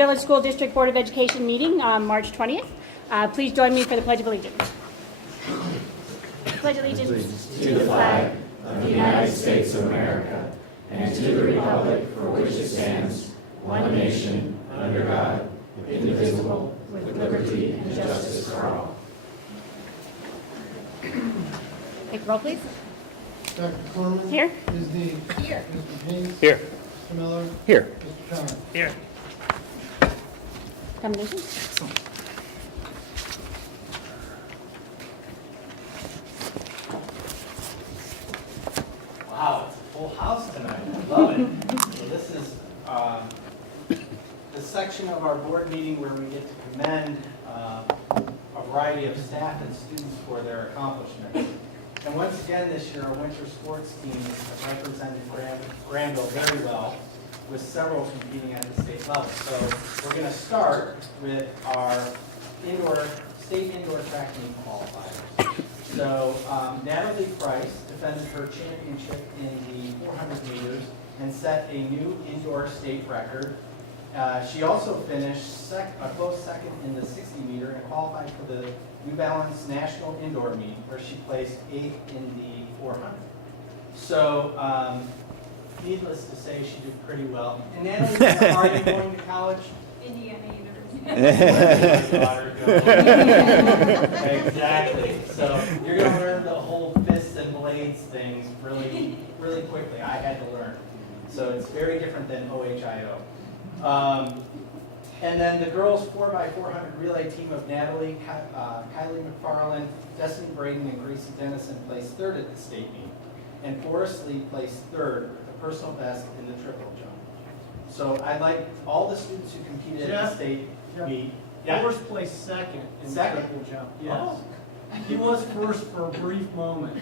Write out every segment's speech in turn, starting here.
Village School District Board of Education meeting on March 20th. Please join me for the Pledge of Allegiance. Pledge allegiance to the flag of the United States of America and to the republic for which it stands, one nation, under God, indivisible, with liberty and justice for all. Take the roll, please. Dr. Corman? Here. Ms. Dean? Here. Mr. Haynes? Here. Mr. Miller? Here. Mr. Conner? Here. Combination. Wow, it's a full house tonight. I love it. So this is the section of our board meeting where we get to commend a variety of staff and students for their accomplishments. And once again this year, our winter sports teams have represented Granville very well, with several competing at the state level. So we're going to start with our state indoor track meet qualifiers. So Natalie Price defended her championship in the 400 meters and set a new indoor state record. She also finished a close second in the 60 meter and qualified for the New Balance National Indoor Meet, where she placed 8th in the 400. So needless to say, she did pretty well. And Natalie, where are you going to college? Indiana University. Exactly. So you're going to learn the whole fists and blades things really, really quickly. I had to learn. So it's very different than OHIO. And then the girls 4x400 relay team of Natalie, Kylie McFarland, Destiny Braden, and Gracie Dennison placed 3rd at the state meet. And Forrest Lee placed 3rd with the personal best in the triple jump. So I'd like all the students who competed at the state meet. Yeah. Forrest placed second in the Second? triple jump. Yes. Oh. He was first for a brief moment.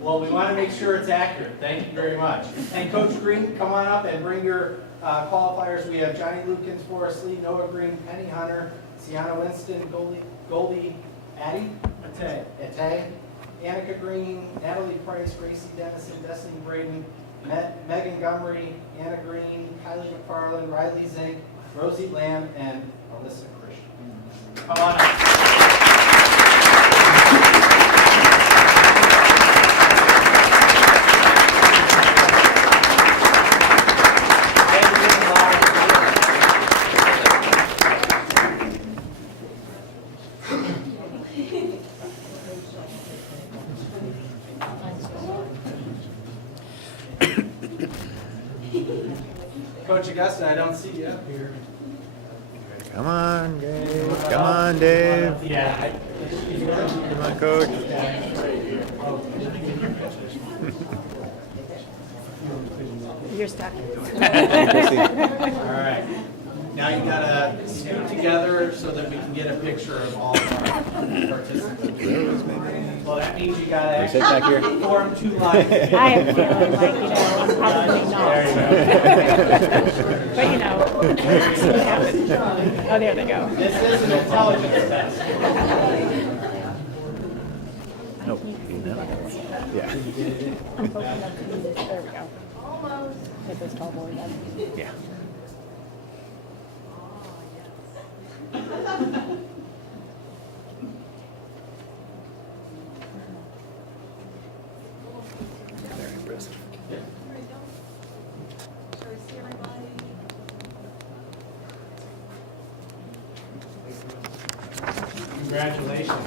Well, we want to make sure it's accurate. Thank you very much. And Coach Green, come on up and bring your qualifiers. We have Johnny Lukens, Forrest Lee, Noah Green, Penny Hunter, Sienna Winston, Goldie Addy, Ate, Annika Green, Natalie Price, Gracie Dennison, Destiny Braden, Megan Gumry, Anna Green, Kylie McFarland, Riley Zink, Rosie Lamb, and Alyssa Christian. Come on up. Coach Augusta, I don't see you up here. Come on, Dave. Come on, Dave. Yeah. Come on, Coach. You're stuck. All right. Now you gotta scoot together so that we can get a picture of all of our participants. Well, that means you gotta Sit back here. actually form 2 lines. I have a feeling like, I'm probably not. But oh, there they go. This is an intelligence test. Nope. Yeah. I'm hoping that's there we go. Almost. Hit this tall board up. Yeah. Very impressive. Shall we see everybody? Congratulations.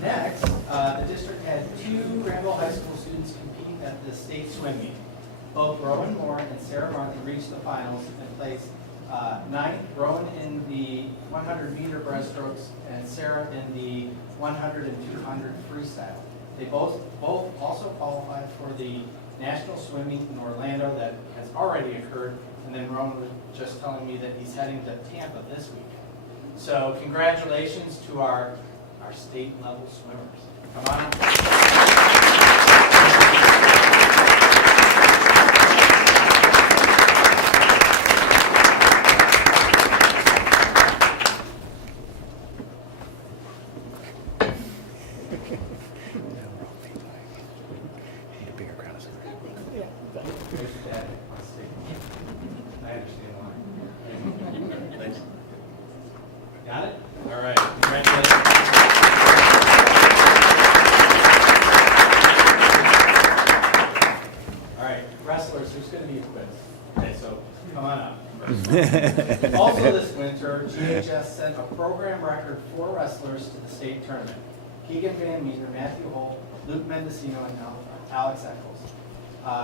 Next, the district had 2 Granville High School students compete at the state swim meet. Both Rowan Moore and Sarah Martin reached the finals and placed 9th, Rowan in the 100-meter breaststrokes and Sarah in the 100 and 200 freestyle. They both also qualified for the National Swim Meet in Orlando that has already occurred, and then Rowan was just telling me that he's heading to Tampa this week. So congratulations to our state level swimmers. Come on up. Congratulations. All right, wrestlers, there's going to be a quiz. Okay, so come on up. Also this winter, GHS sent a program record 4 wrestlers to the state tournament. Keegan Van Meter, Matthew Holt, Luke Mendocino, and Alex Eccles.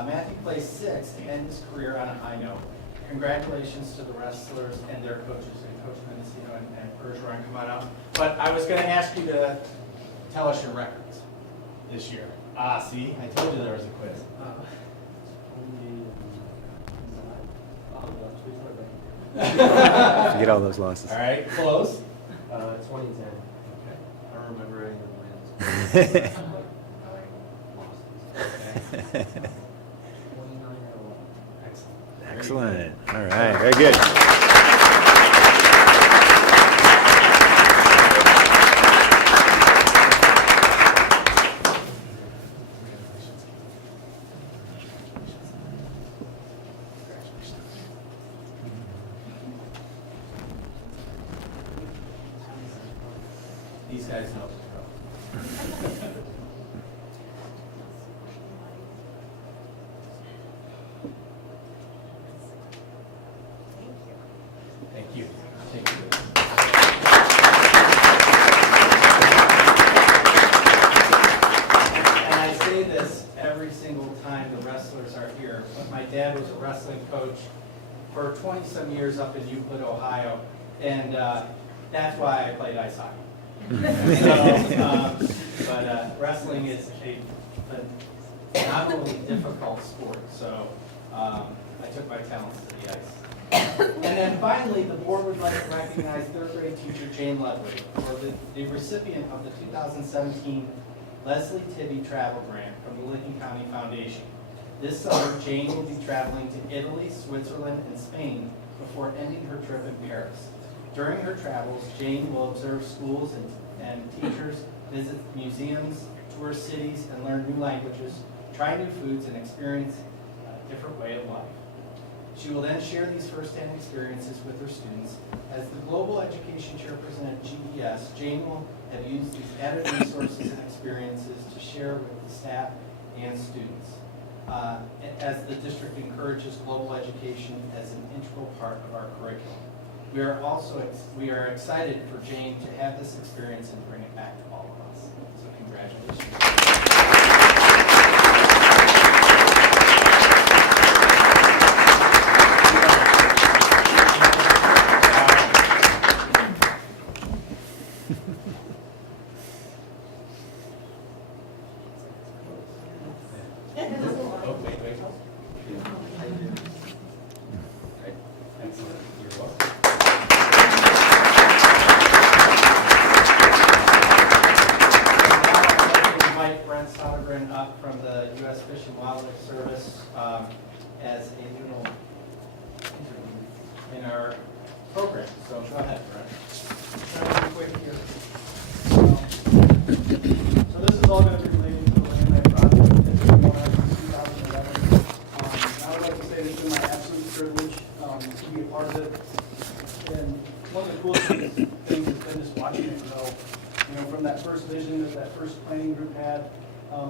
Matthew placed 6th to end his career on a high note. Congratulations to the wrestlers and their coaches, and Coach Mendocino and Bergeron, come on up. But I was going to ask you to tell us your records this year. See, I told you there was a quiz. Forget all those losses. All right, close. 2010. I don't remember any of the wins. Okay. 29 or Excellent. Excellent. All right. Very good. These guys know. Thank you. Thank you. And I say this every single time the wrestlers are here, but my dad was a wrestling coach for 20-some years up in Euclid, Ohio, and that's why I played ice hockey. But wrestling is a not only difficult sport, so I took my talents to the ice. And then finally, the board would like to recognize 3rd grade teacher Jane Ludwig for the recipient of the 2017 Leslie Tibby Travel Grant from the Licking County Foundation. This summer, Jane will be traveling to Italy, Switzerland, and Spain before ending her trip in Paris. During her travels, Jane will observe schools and teachers, visit museums, tour cities, and learn new languages, try new foods, and experience a different way of life. She will then share these firsthand experiences with her students. As the Global Education Chairperson at GES, Jane will have used these added resources and experiences to share with the staff and students. As the district encourages global education as an integral part of our curriculum. We are excited for Jane to have this experience and bring it back to all of us. So congratulations. Oh, wait. Excellent. You're welcome. Invite Brent Sodergren up from the U.S. Fish and Wildlife Service as a little interview in our program. So go ahead, Brent. Try to be quick here. So this is all going to be related to the Land Lab project that we won out in 2011. I would like to say this is my absolute privilege to be a part of it. And one of the coolest things has been just watching it develop. You know, from that first vision that first planning group had,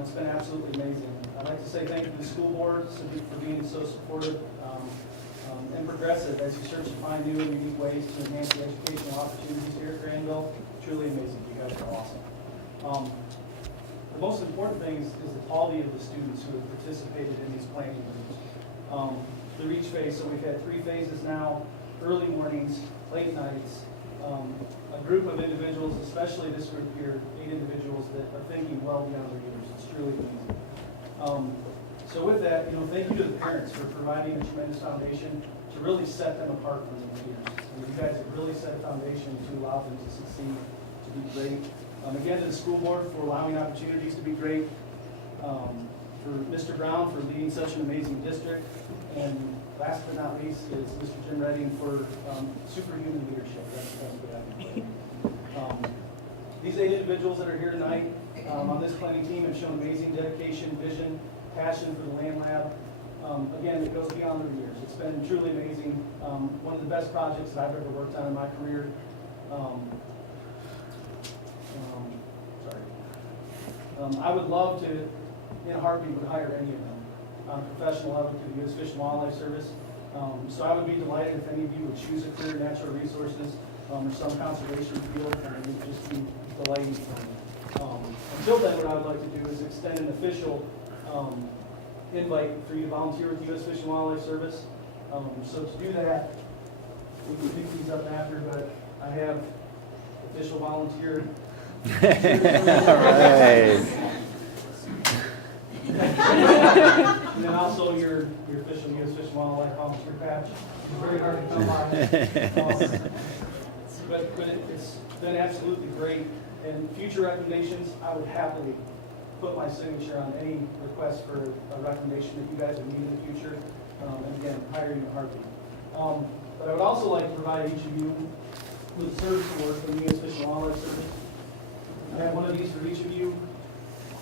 it's been absolutely amazing. I'd like to say thank you to the school board for being so supportive and progressive as you search to find new and unique ways to enhance the educational opportunities here at Granville. Truly amazing. You guys are awesome. The most important thing is the quality of the students who have participated in these planning groups. Through each phase, so we've had 3 phases now: early mornings, late nights, a group of individuals, especially this group here, 8 individuals that are thinking well beyond their years. It's truly amazing. So with that, thank you to the parents for providing a tremendous foundation to really set them apart from their peers. You guys have really set a foundation to allow them to succeed, to be great. Again, to the school board for allowing opportunities to be great. For Mr. Brown for leading such an amazing district. And last but not least is Mr. Jim Redding for superhuman leadership. That's what I mean. These 8 individuals that are here tonight on this planning team have shown amazing dedication, vision, passion for the Land Lab. Again, it goes beyond their years. It's been truly amazing. One of the best projects that I've ever worked on in my career. I would love to, in a heartbeat, would hire any of them on a professional level through the U.S. Fish and Wildlife Service. So I would be delighted if any of you would choose a career in natural resources or some conservation field, and it would just be delighting for me. Until then, what I would like to do is extend an official invite for you to volunteer with the U.S. Fish and Wildlife Service. So to do that, we can pick these up after, but I have official volunteer. All right. And then also your official U.S. Fish and Wildlife volunteer patch. It's very hard to come by. But it's been absolutely great. And future recommendations, I would happily put my signature on any request for a recommendation that you guys would need in the future. And again, hiring in a heartbeat. But I would also like to provide each of you with a service award from the U.S. Fish and Wildlife Service. I have one of these for each of you.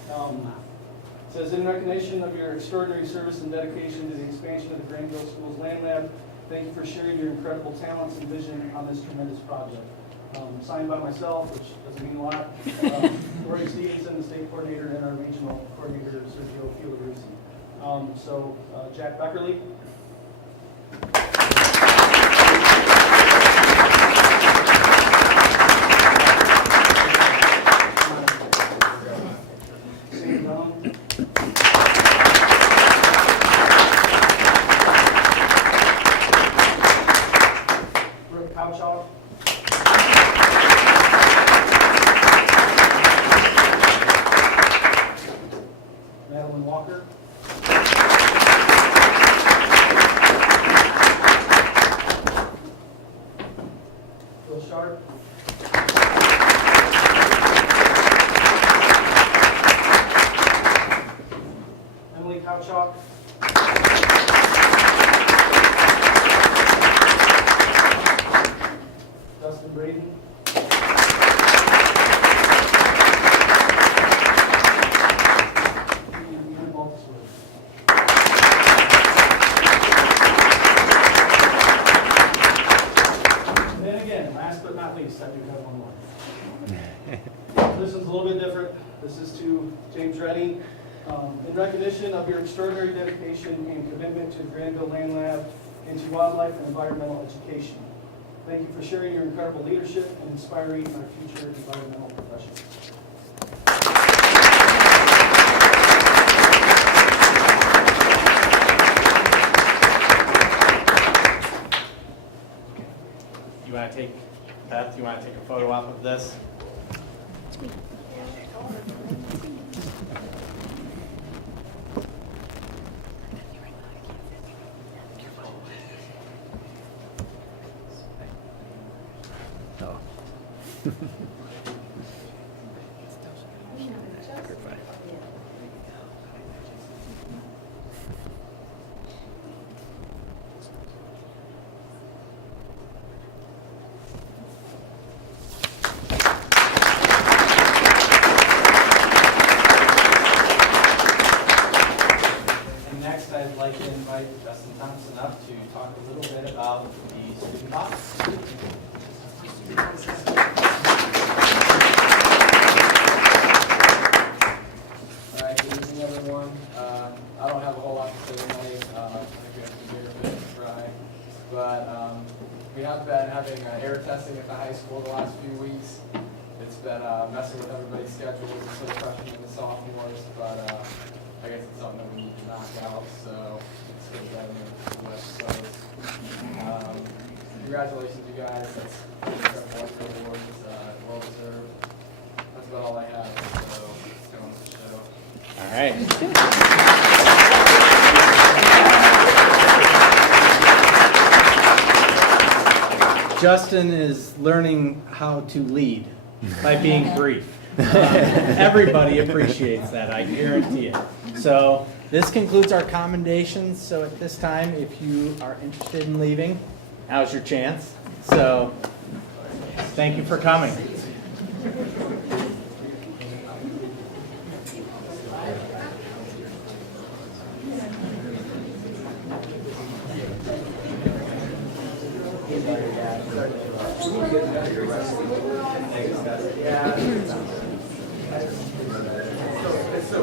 It says, in recognition of your extraordinary service and dedication to the expansion of the Granville Schools Land Lab, thank you for sharing your incredible talents and vision on this tremendous project. Signed by myself, which doesn't mean a lot, Lori Stevenson, the state coordinator, and our regional coordinator, Sergio Filagruzzi. So Jack Beckerly. Sam Dunham. Brooke Couchoff. Madeline Walker. Phil Sharp. Emily Couchoff. Dustin Braden. Ian Maltzwood. And then again, last but not least, I do have one more. This one's a little bit different. This is to James Reddy. In recognition of your extraordinary dedication and commitment to the Granville Land Lab and to wildlife and environmental education. Thank you for sharing your incredible leadership and inspiring our future environmental professionals. You want to take, Beth, you want to take a photo op of this? Oh. And next, I'd like to invite Justin Thompson up to talk a little bit about the student office. All right, good evening, everyone. I don't have a whole lot to say tonight. I think we have to hear a bit dry. But we have been having air testing at the high school the last few weeks. It's been messing with everybody's schedules for the freshmen and the sophomores, but I guess it's something that we need to knock out, so it's good getting the West Coast. Congratulations, you guys. That's incredible award. It's well deserved. That's about all I have, so let's go on with the show. All right. Justin is learning how to lead by being brief. Everybody appreciates that, I guarantee it. So this concludes our commendations. So at this time, if you are interested in leaving, now's your chance. So thank you for coming. Yeah. How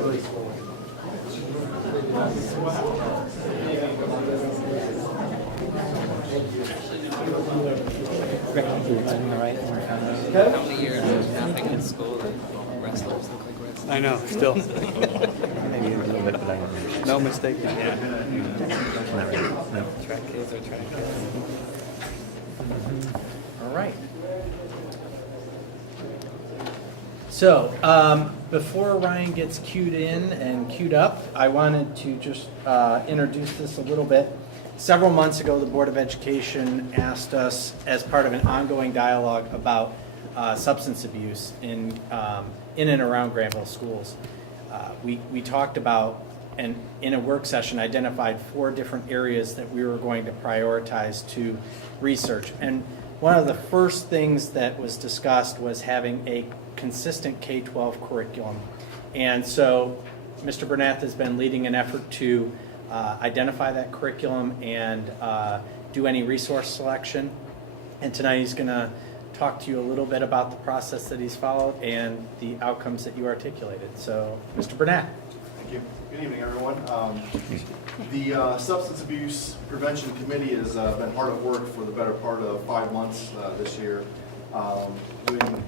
many years of nothing in school that wrestlers look like wrestlers? I know, still. Maybe a little bit, but I don't understand. No mistake. Yeah. Not really. No. Track kids are track kids. All right. So, before Ryan gets queued in and queued up, I wanted to just introduce this a little bit. Several months ago, the Board of Education asked us, as part of an ongoing dialogue about substance abuse in and around Granville schools. We talked about, and in a work session, identified 4 different areas that we were going to prioritize to research. And one of the first things that was discussed was having a consistent K-12 curriculum. And so Mr. Bernath has been leading an effort to identify that curriculum and do any resource selection. And tonight he's going to talk to you a little bit about the process that he's followed and the outcomes that you articulated. So, Mr. Bernath. Thank you. Good evening, everyone. The Substance Abuse Prevention Committee has been hard at work for the better part of 5 months this year, doing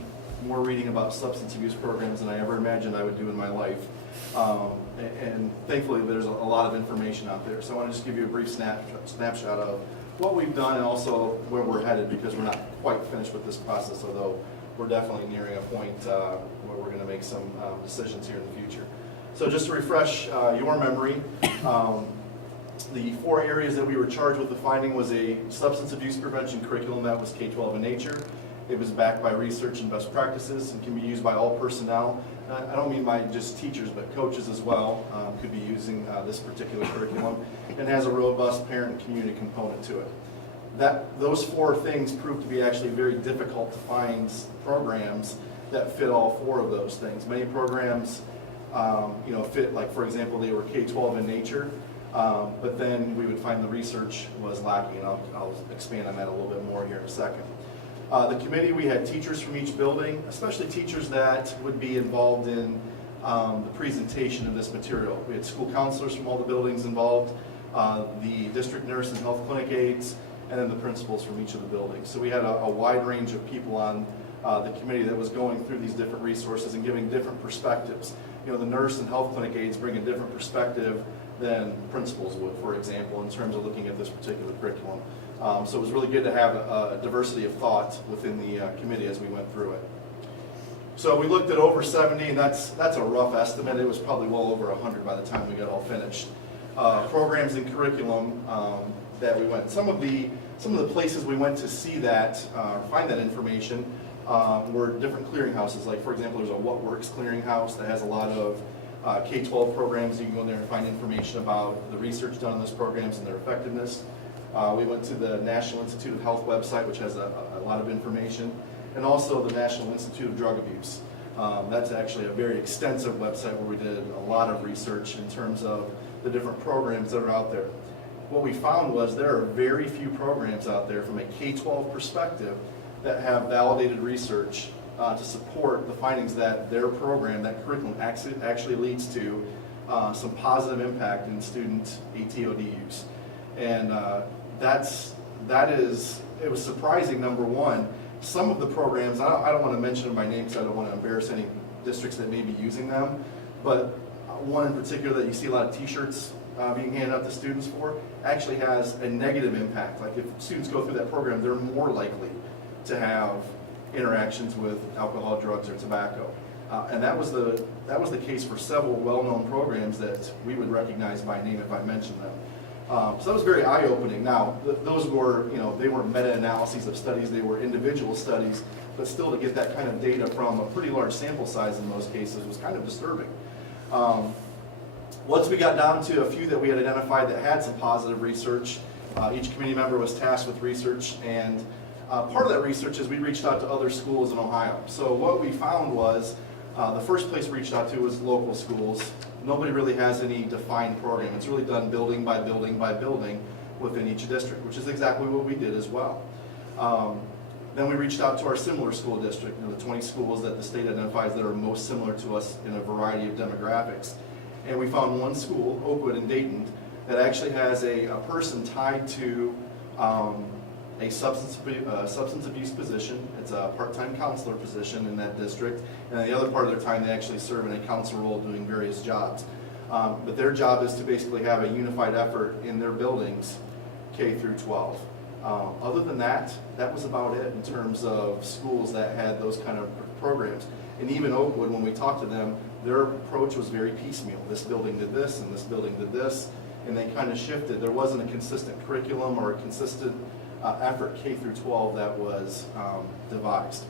more reading about substance abuse programs than I ever imagined I would do in my life. And thankfully, there's a lot of information out there. So I want to just give you a brief snapshot of what we've done and also where we're headed, because we're not quite finished with this process, although we're definitely nearing a point where we're going to make some decisions here in the future. So just to refresh your memory, the 4 areas that we were charged with defining was a substance abuse prevention curriculum that was K-12 in nature. It was backed by research and best practices and can be used by all personnel. I don't mean by just teachers, but coaches as well could be using this particular curriculum, and has a robust parent and community component to it. Those 4 things proved to be actually very difficult to find programs that fit all 4 of those things. Many programs fit, like for example, they were K-12 in nature, but then we would find the research was lacking, and I'll expand on that a little bit more here in a second. The committee, we had teachers from each building, especially teachers that would be involved in the presentation of this material. We had school counselors from all the buildings involved, the district nurse and health clinic aides, and then the principals from each of the buildings. So we had a wide range of people on the committee that was going through these different resources and giving different perspectives. You know, the nurse and health clinic aides bring a different perspective than principals would, for example, in terms of looking at this particular curriculum. So it was really good to have a diversity of thought within the committee as we went through it. So we looked at over 70, and that's a rough estimate. It was probably well over 100 by the time we got all finished. Programs and curriculum that we went. Some of the places we went to see that, find that information, were different clearinghouses. Like for example, there's a What Works clearinghouse that has a lot of K-12 programs. You can go there and find information about the research done on those programs and their effectiveness. We went to the National Institute of Health website, which has a lot of information, and also the National Institute of Drug Abuse. That's actually a very extensive website where we did a lot of research in terms of the different programs that are out there. What we found was there are very few programs out there from a K-12 perspective that have validated research to support the findings that their program, that curriculum actually leads to some positive impact in student ATOD use. And it was surprising, number one. Some of the programs, I don't want to mention them by name because I don't want to embarrass any districts that may be using them, but one in particular that you see a lot of t-shirts being handed out to students for actually has a negative impact. Like if students go through that program, they're more likely to have interactions with alcohol, drugs, or tobacco. And that was the case for several well-known programs that we would recognize by name if I mentioned them. So that was very eye-opening. Now, those were, they weren't meta-analyses of studies, they were individual studies, but still to get that kind of data from a pretty large sample size in most cases was kind of disturbing. Once we got down to a few that we had identified that had some positive research, each committee member was tasked with research, and part of that research is we reached out to other schools in Ohio. So what we found was the first place we reached out to was local schools. Nobody really has any defined program. It's really done building by building by building within each district, which is exactly what we did as well. Then we reached out to our similar school district, the 20 schools that the state identifies that are most similar to us in a variety of demographics. And we found one school, Oakwood in Dayton, that actually has a person tied to a substance abuse position. It's a part-time counselor position in that district, and the other part of their time they actually serve in a council role doing various jobs. But their job is to basically have a unified effort in their buildings, K through 12. Other than that, that was about it in terms of schools that had those kind of programs. And even Oakwood, when we talked to them, their approach was very piecemeal. This building did this, and this building did this, and they kind of shifted. There wasn't a consistent curriculum or a consistent effort K through 12 that was devised.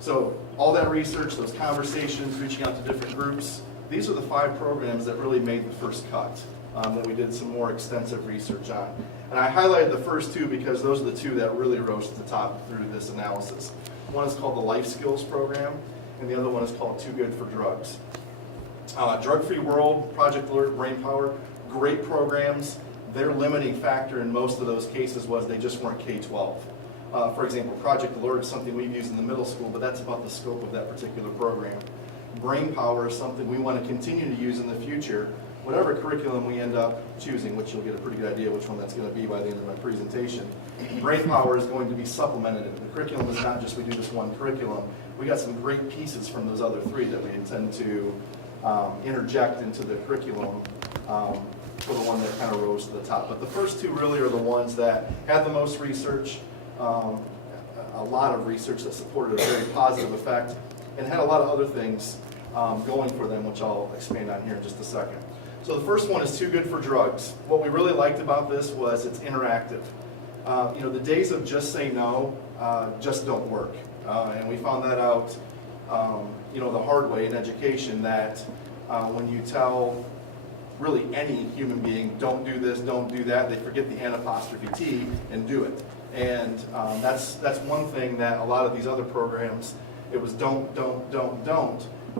So all that research, those conversations, reaching out to different groups, these are the 5 programs that really made the first cut that we did some more extensive research on. And I highlighted the first 2 because those are the 2 that really rose to the top through this analysis. One is called the Life Skills Program, and the other one is called Too Good for Drugs. Drug-Free World, Project Alert, Brainpower, great programs. Their limiting factor in most of those cases was they just weren't K-12. For example, Project Alert is something we've used in the middle school, but that's about the scope of that particular program. Brainpower is something we want to continue to use in the future, whatever curriculum we end up choosing, which you'll get a pretty good idea which one that's going to be by the end of my presentation. Brainpower is going to be supplemented. The curriculum is not just we do this one curriculum. We got some great pieces from those other 3 that we intend to interject into the curriculum for the one that kind of rose to the top. But the first 2 really are the ones that had the most research, a lot of research that supported a very positive effect, and had a lot of other things going for them, which I'll expand on here in just a second. So the first one is Too Good for Drugs. What we really liked about this was it's interactive. The days of just say no just don't work. And we found that out, the hard way in education, that when you tell really any human being, don't do this, don't do that, they forget the N''T and do it. And that's one thing that a lot of these other programs, it was don't,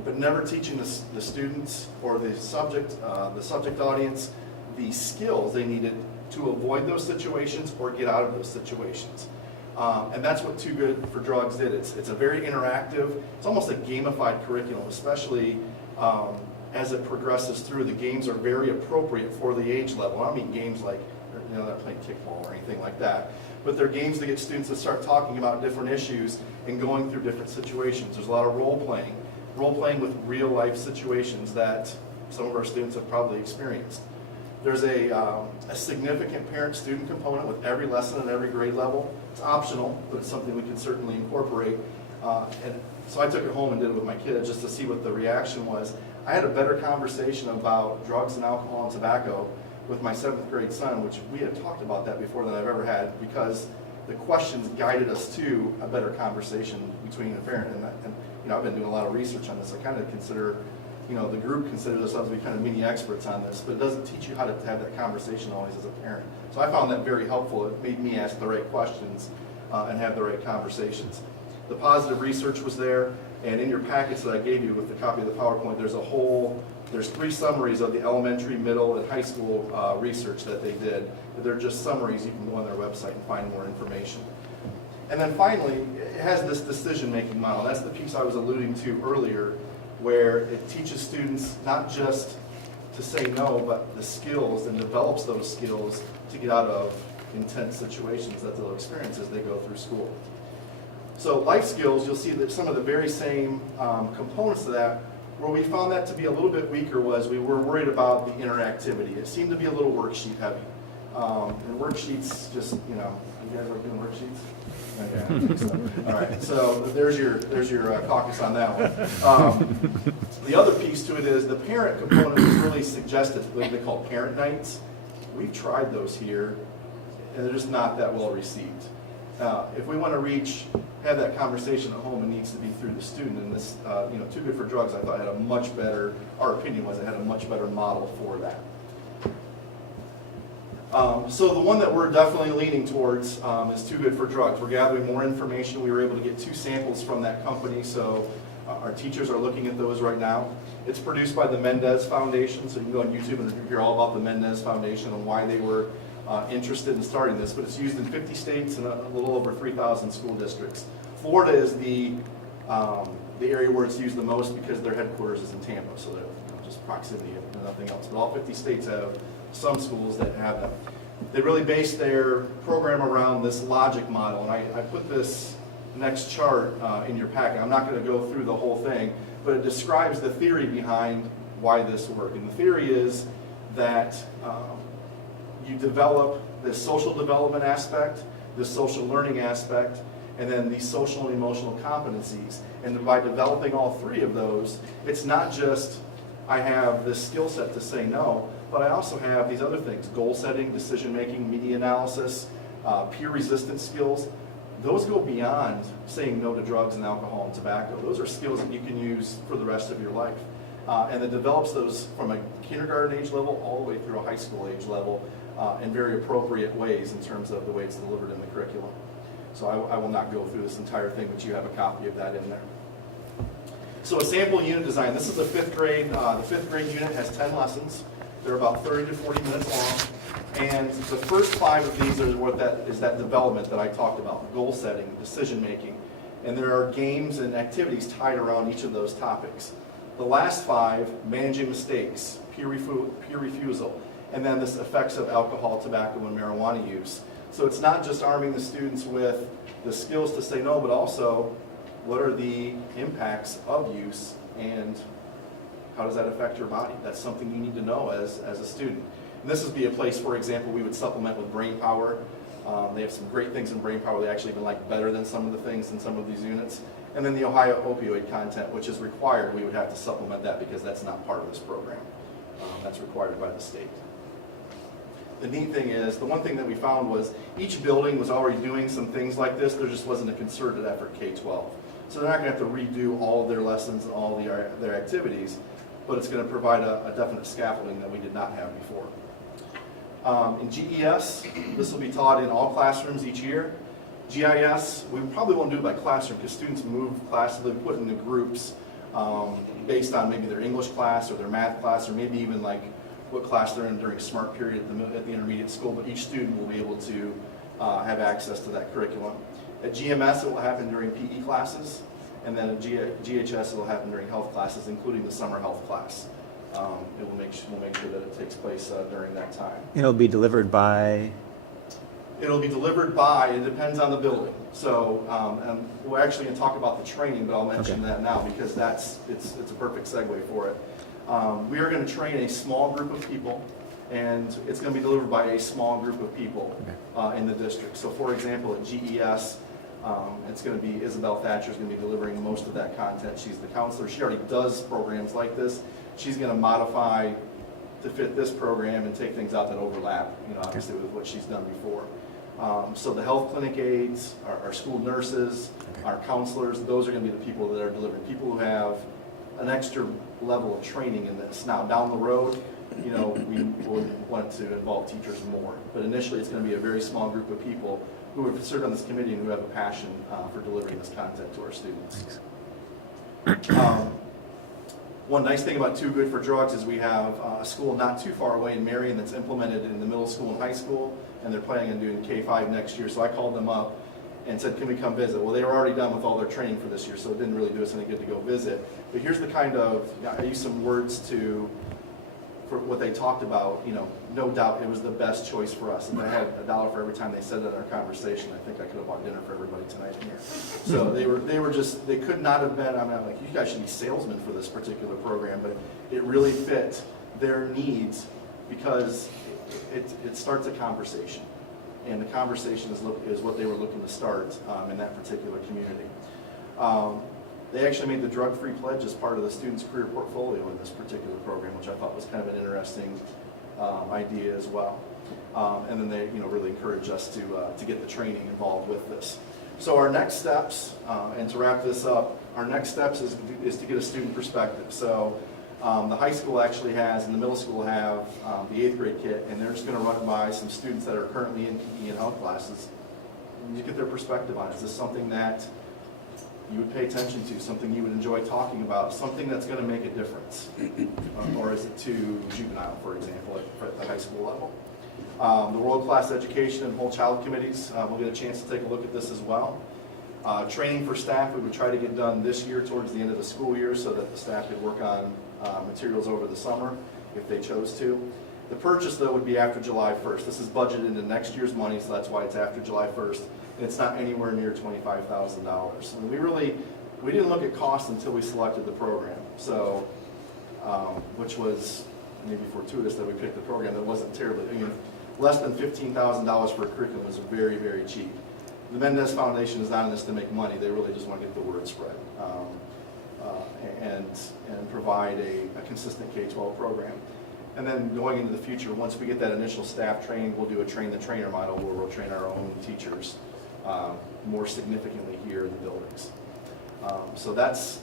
but never teaching the students or the subject audience the skills they needed to avoid those situations or get out of those situations. And that's what Too Good for Drugs did. It's a very interactive, it's almost a gamified curriculum, especially as it progresses through. The games are very appropriate for the age level. I don't mean games like, they're not playing kickball or anything like that, but they're games to get students to start talking about different issues and going through different situations. There's a lot of role playing with real life situations that some of our students have probably experienced. There's a significant parent-student component with every lesson and every grade level. It's optional, but it's something we can certainly incorporate. And so I took it home and did it with my kids just to see what the reaction was. I had a better conversation about drugs and alcohol and tobacco with my 7th grade son, which we had talked about that before than I've ever had, because the questions guided us to a better conversation between a parent and I've been doing a lot of research on this. I kind of consider, the group considers themselves to be kind of mini experts on this, but it doesn't teach you how to have that conversation always as a parent. So I found that very helpful. It made me ask the right questions and have the right conversations. The positive research was there, and in your packets that I gave you with the copy of the PowerPoint, there's 3 summaries of the elementary, middle, and high school research that they did. They're just summaries. You can go on their website and find more information. And then finally, it has this decision-making model. That's the piece I was alluding to earlier, where it teaches students not just to say no, but the skills, and develops those skills to get out of intense situations that they'll experience as they go through school. So life skills, you'll see that some of the very same components to that. Where we found that to be a little bit weaker was we were worried about the interactivity. It seemed to be a little worksheet heavy. And worksheets just, you guys are doing worksheets? Okay, I think so. All right, so there's your caucus on that one. The other piece to it is the parent component was really suggested, what they call parent nights. We've tried those here, and they're just not that well received. If we want to have that conversation at home, it needs to be through the student. And this, Too Good for Drugs, I thought had a much better, our opinion was it had a much better model for that. So the one that we're definitely leaning towards is Too Good for Drugs. We're gathering more information. We were able to get 2 samples from that company, so our teachers are looking at those right now. It's produced by the Mendez Foundation, so you can go on YouTube and hear all about the Mendez Foundation and why they were interested in starting this, but it's used in 50 states and a little over 3,000 school districts. Florida is the area where it's used the most because their headquarters is in Tampa, so they're just proximity and nothing else. But all 50 states have some schools that have them. They really base their program around this logic model, and I put this next chart in your packet. I'm not going to go through the whole thing, but it describes the theory behind why this works. And the theory is that you develop this social development aspect, this social learning aspect, and then these social and emotional competencies. And by developing all three of those, it's not just I have this skill set to say no, but I also have these other things: goal setting, decision making, media analysis, peer resistance skills. Those go beyond saying no to drugs and alcohol and tobacco. Those are skills that you can use for the rest of your life. And it develops those from a kindergarten age level all the way through a high school age level in very appropriate ways in terms of the way it's delivered in the curriculum. So I will not go through this entire thing, but you have a copy of that in there. So a sample unit design. This is the fifth grade. The fifth grade unit has 10 lessons. They're about 30 to 40 minutes long. And the first 5 of these are that development that I talked about: goal setting, decision making. And there are games and activities tied around each of those topics. The last 5, managing mistakes, peer refusal, and then this effects of alcohol, tobacco, and marijuana use. So it's not just arming the students with the skills to say no, but also what are the impacts of use and how does that affect your body? That's something you need to know as a student. And this would be a place, for example, we would supplement with brain power. They have some great things in brain power. They actually even like better than some of the things in some of these units. And then the Ohio opioid content, which is required. We would have to supplement that because that's not part of this program. That's required by the state. The neat thing is, the one thing that we found was each building was already doing some things like this. There just wasn't a concerted effort K-12. So they're not going to have to redo all of their lessons and all their activities, but it's going to provide a definite scaffolding that we did not have before. In GES, this will be taught in all classrooms each year. GIS, we probably won't do it by classroom because students move classes, they're put into groups based on maybe their English class or their math class, or maybe even like what class they're in during SMART period at the intermediate school, but each student will be able to have access to that curriculum. At GMS, it will happen during PE classes, and then at GHS, it will happen during health classes, including the summer health class. We'll make sure that it takes place during that time. It'll be delivered by? It'll be delivered by, it depends on the building. So, and we're actually going to talk about the training, but I'll mention that now because it's a perfect segue for it. We are going to train a small group of people, and it's going to be delivered by a small group of people in the district. So, for example, at GES, it's going to be Isabel Thatcher is going to be delivering most of that content. She's the counselor. She already does programs like this. She's going to modify to fit this program and take things out that overlap, obviously with what she's done before. So the health clinic aides, our school nurses, our counselors, those are going to be the people that are delivering. People who have an extra level of training in this. Now, down the road, we would want to involve teachers more. But initially, it's going to be a very small group of people who have served on this committee and who have a passion for delivering this content to our students. One nice thing about Too Good for Drugs is we have a school not too far away in Marion that's implemented in the middle school and high school, and they're planning on doing K-5 next year. So I called them up and said, can we come visit? Well, they were already done with all their training for this year, so it didn't really do us any good to go visit. But here's the kind of, I used some words for what they talked about. No doubt it was the best choice for us. And I had $1 for every time they said that in our conversation. I think I could have bought dinner for everybody tonight here. So they could not have been, I'm like, you guys should be salesmen for this particular program, but it really fit their needs because it starts a conversation. And the conversation is what they were looking to start in that particular community. They actually made the drug-free pledge as part of the student's career portfolio in this particular program, which I thought was kind of an interesting idea as well. And then they really encouraged us to get the training involved with this. So our next steps, and to wrap this up, our next steps is to get a student perspective. So the high school actually has, and the middle school have the 8th grade kit, and they're just going to run by some students that are currently in PE and health classes, and you get their perspective on it. Is this something that you would pay attention to, something you would enjoy talking about, something that's going to make a difference? Or is it too juvenile, for example, at the high school level? The world-class education and whole child committees, we'll get a chance to take a look at this as well. Training for staff, we would try to get done this year towards the end of the school year so that the staff could work on materials over the summer if they chose to. The purchase, though, would be after July 1st. This is budgeted into next year's money, so that's why it's after July 1st. And it's not anywhere near $25,000. And we didn't look at cost until we selected the program. So, which was maybe fortuitous that we picked the program that wasn't terribly, less than $15,000 for a curriculum is very, very cheap. The Mendez Foundation is not in this to make money. They really just want to get the word spread and provide a consistent K-12 program. And then going into the future, once we get that initial staff trained, we'll do a train-the-trainer model where we'll train our own teachers more significantly here in the buildings. So that's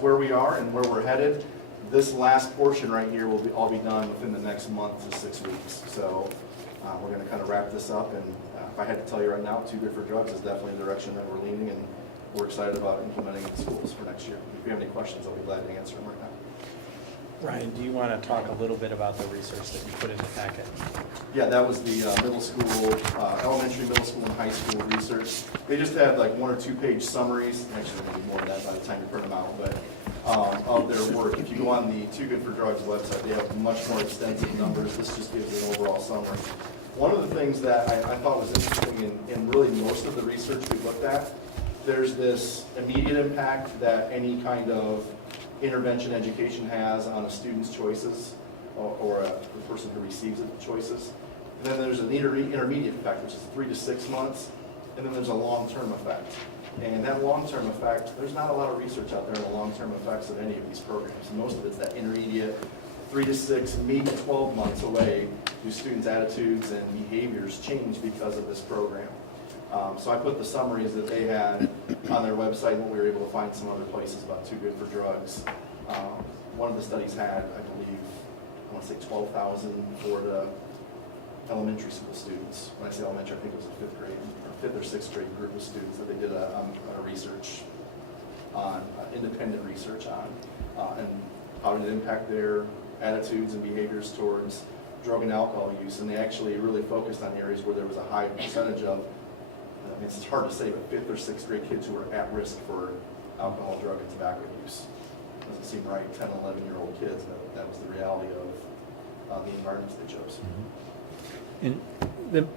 where we are and where we're headed. This last portion right here will all be done within the next month to 6 weeks. So we're going to kind of wrap this up. And if I had to tell you right now, Too Good for Drugs is definitely the direction that we're leaning, and we're excited about implementing it in schools for next year. If you have any questions, I'll be glad to answer them right now. Ryan, do you want to talk a little bit about the research that you put in the packet? Yeah, that was the middle school, elementary, middle school, and high school research. They just had like 1 or 2 page summaries, actually maybe more than that by the time you print them out, but of their work. If you go on the Too Good for Drugs website, they have much more extensive numbers. This just gives an overall summary. One of the things that I thought was interesting in really most of the research we looked at, there's this immediate impact that any kind of intervention education has on a student's choices or the person who receives it choices. And then there's an intermediate effect, which is 3 to 6 months, and then there's a long-term effect. And that long-term effect, there's not a lot of research out there on the long-term effects of any of these programs. Most of it's that intermediate 3 to 6, maybe 12 months away, do students' attitudes and behaviors change because of this program. So I put the summaries that they had on their website, and we were able to find some other places about Too Good for Drugs. One of the studies had, I believe, I want to say 12,000 for the elementary school students. When I say elementary, I think it was a 5th grade, or 5th or 6th grade group of students that they did a research on, independent research on, and how did it impact their attitudes and behaviors towards drug and alcohol use. And they actually really focused on areas where there was a high percentage of, I mean, it's hard to say, but 5th or 6th grade kids who were at risk for alcohol, drug, and tobacco use. Doesn't seem right, 10, 11-year-old kids, but that was the reality of the environments they chose. And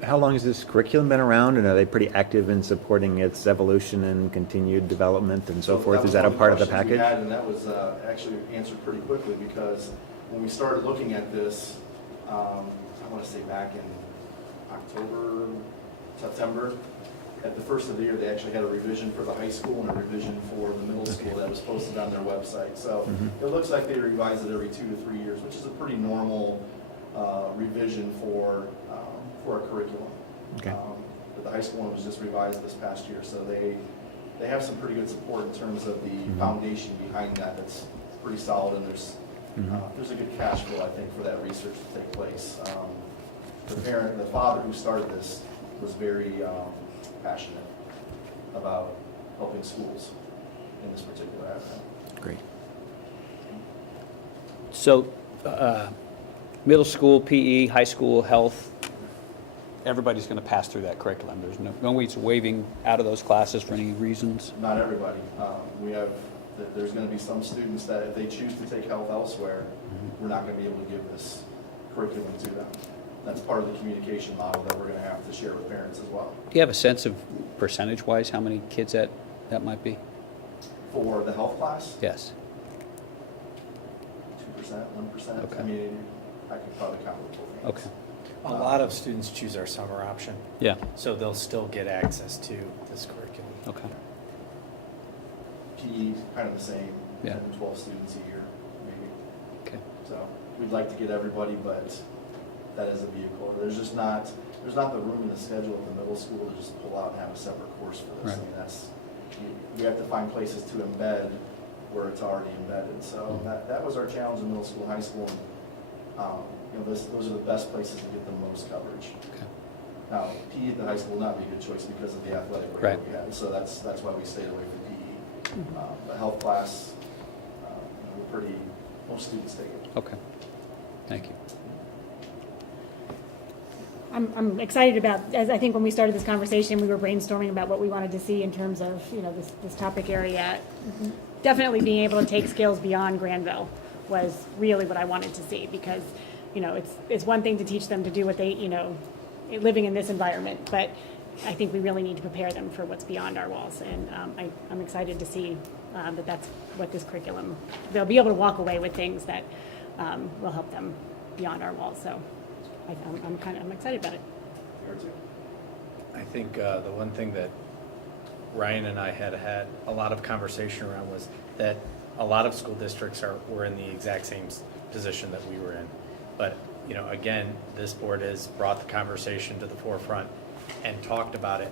how long has this curriculum been around, and are they pretty active in supporting its evolution and continued development and so forth? Is that a part of the package? We had, and that was actually answered pretty quickly, because when we started looking at this, I want to say back in October, September, at the first of the year, they actually had a revision for the high school and a revision for the middle school that was posted on their website. So it looks like they revise it every 2 to 3 years, which is a pretty normal revision for a curriculum. Okay. But the high school one was just revised this past year, so they have some pretty good support in terms of the foundation behind that. That's pretty solid, and there's a good cash flow, I think, for that research to take place. The father who started this was very passionate about helping schools in this particular aspect. Great. So, middle school PE, high school health, everybody's going to pass through that curriculum. There's no way it's waiving out of those classes for any reasons. Not everybody. There's going to be some students that if they choose to take health elsewhere, we're not going to be able to give this curriculum to them. That's part of the communication model that we're going to have to share with parents as well. Do you have a sense of percentage-wise how many kids that might be? For the health class? Yes. 2%, 1%. Okay. I mean, I could probably count with both hands. Okay. A lot of students choose our summer option, Yeah. so they'll still get access to this curriculum. Okay. PE, kind of the same, Yeah. 10 to 12 students a year, maybe. Okay. So we'd like to get everybody, but that is a vehicle. There's not the room in the schedule at the middle school to just pull out and have a separate course for this. Right. I mean, you have to find places to embed where it's already embedded. So that was our challenge in middle school, high school. And, those are the best places to get the most coverage. Okay. Now, PE at the high school would not be a good choice because of the athletic rate Right. we had. So that's why we stayed away from PE. But health class, most students take it. Okay. Thank you. I'm excited about, as I think when we started this conversation, we were brainstorming about what we wanted to see in terms of, this topic area. Definitely being able to take skills beyond Granville was really what I wanted to see, because, it's one thing to teach them to do what they, living in this environment, but I think we really need to prepare them for what's beyond our walls. And I'm excited to see that that's what this curriculum, they'll be able to walk away with things that will help them beyond our walls. So I'm excited about it. I think the one thing that Ryan and I had a lot of conversation around was that a lot of school districts were in the exact same position that we were in. But, again, this board has brought the conversation to the forefront and talked about it,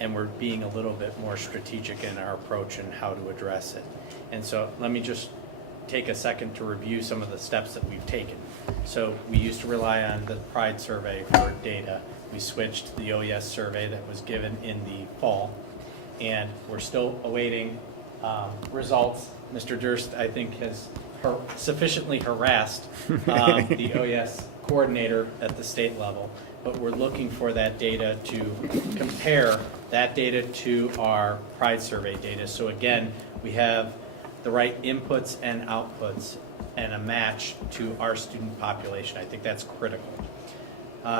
and we're being a little bit more strategic in our approach and how to address it. And so let me just take a second to review some of the steps that we've taken. So we used to rely on the PRIDE survey for data. We switched to the OES survey that was given in the fall, and we're still awaiting results. Mr. Durst, I think, has sufficiently harassed the OES coordinator at the state level, but we're looking for that data to compare that data to our PRIDE survey data. So again, we have the right inputs and outputs and a match to our student population. I think that's critical.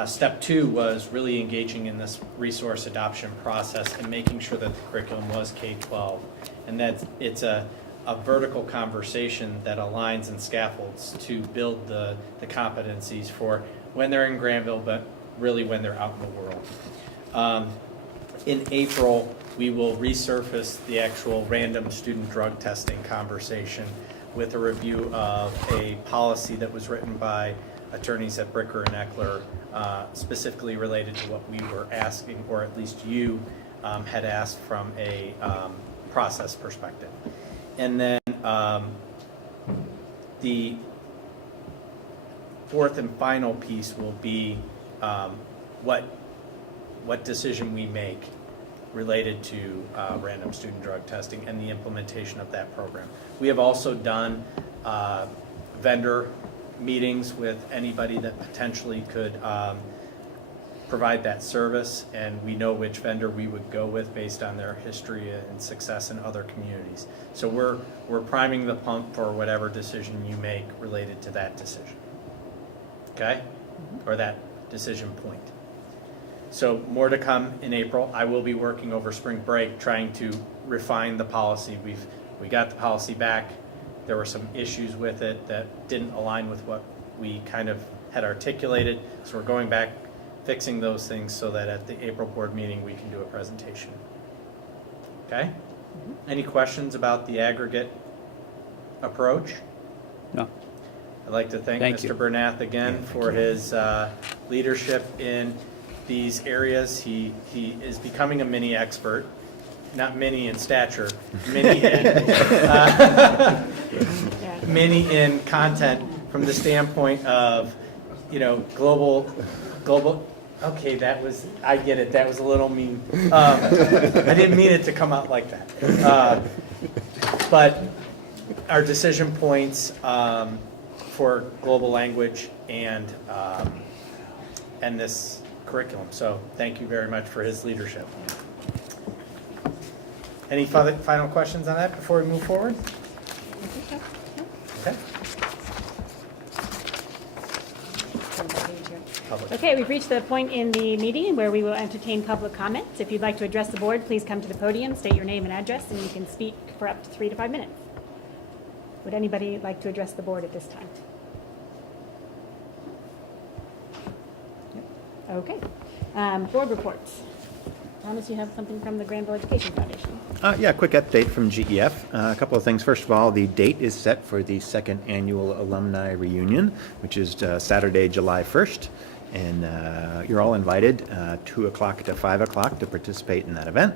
Step 2 was really engaging in this resource adoption process and making sure that the curriculum was K-12, and that it's a vertical conversation that aligns and scaffolds to build the competencies for when they're in Granville, but really when they're out in the world. In April, we will resurface the actual random student drug testing conversation with a review of a policy that was written by attorneys at Bricker and Eckler, specifically related to what we were asking, or at least you had asked from a process perspective. And then the fourth and final piece will be what decision we make related to random student drug testing and the implementation of that program. We have also done vendor meetings with anybody that potentially could provide that service, and we know which vendor we would go with based on their history and success in other communities. So we're priming the pump for whatever decision you make related to that decision, okay? Or that decision point. So more to come in April. I will be working over spring break trying to refine the policy. We got the policy back. There were some issues with it that didn't align with what we kind of had articulated. So we're going back, fixing those things so that at the April board meeting we can do a presentation. Okay? Any questions about the aggregate approach? No. I'd like to thank Thank you. Mr. Bernath again for his leadership in these areas. He is becoming a mini expert, not mini in stature, mini in, mini in content from the standpoint of, global. Okay, I get it. That was a little mean. I didn't mean it to come out like that. But our decision points for global language and this curriculum. So thank you very much for his leadership. Any final questions on that before we move forward? Okay. Public. Okay, we've reached the point in the meeting where we will entertain public comments. If you'd like to address the board, please come to the podium, state your name and address, and you can speak for up to 3 to 5 minutes. Would anybody like to address the board at this time? Okay. Board reports. Thomas, you have something from the Granville Education Foundation. Yeah, quick update from GEF. A couple of things. First of all, the date is set for the second annual alumni reunion, which is Saturday, July 1st. And you're all invited 2 o'clock to 5 o'clock to participate in that event.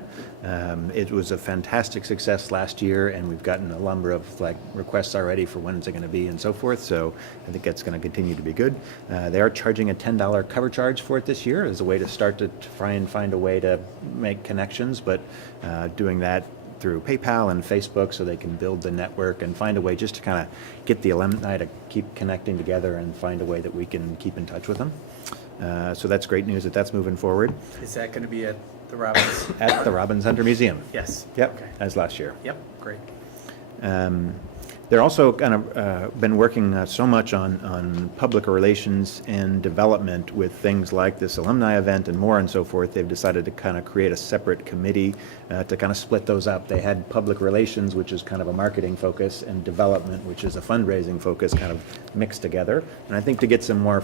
It was a fantastic success last year, and we've gotten a number of requests already for when it's going to be and so forth. So I think that's going to continue to be good. They are charging a $10 cover charge for it this year as a way to start to try and find a way to make connections, but doing that through PayPal and Facebook so they can build the network and find a way just to kind of get the alumni to keep connecting together and find a way that we can keep in touch with them. So that's great news that that's moving forward Is that going to be at the Robbins? at the Robbins Hunter Museum. Yes. Yep, Okay. as last year. Yep, great. They're also kind of been working so much on public relations and development with things like this alumni event and more and so forth. They've decided to kind of create a separate committee to kind of split those up. They had public relations, which is kind of a marketing focus, and development, which is a fundraising focus, kind of mixed together. And I think to get some more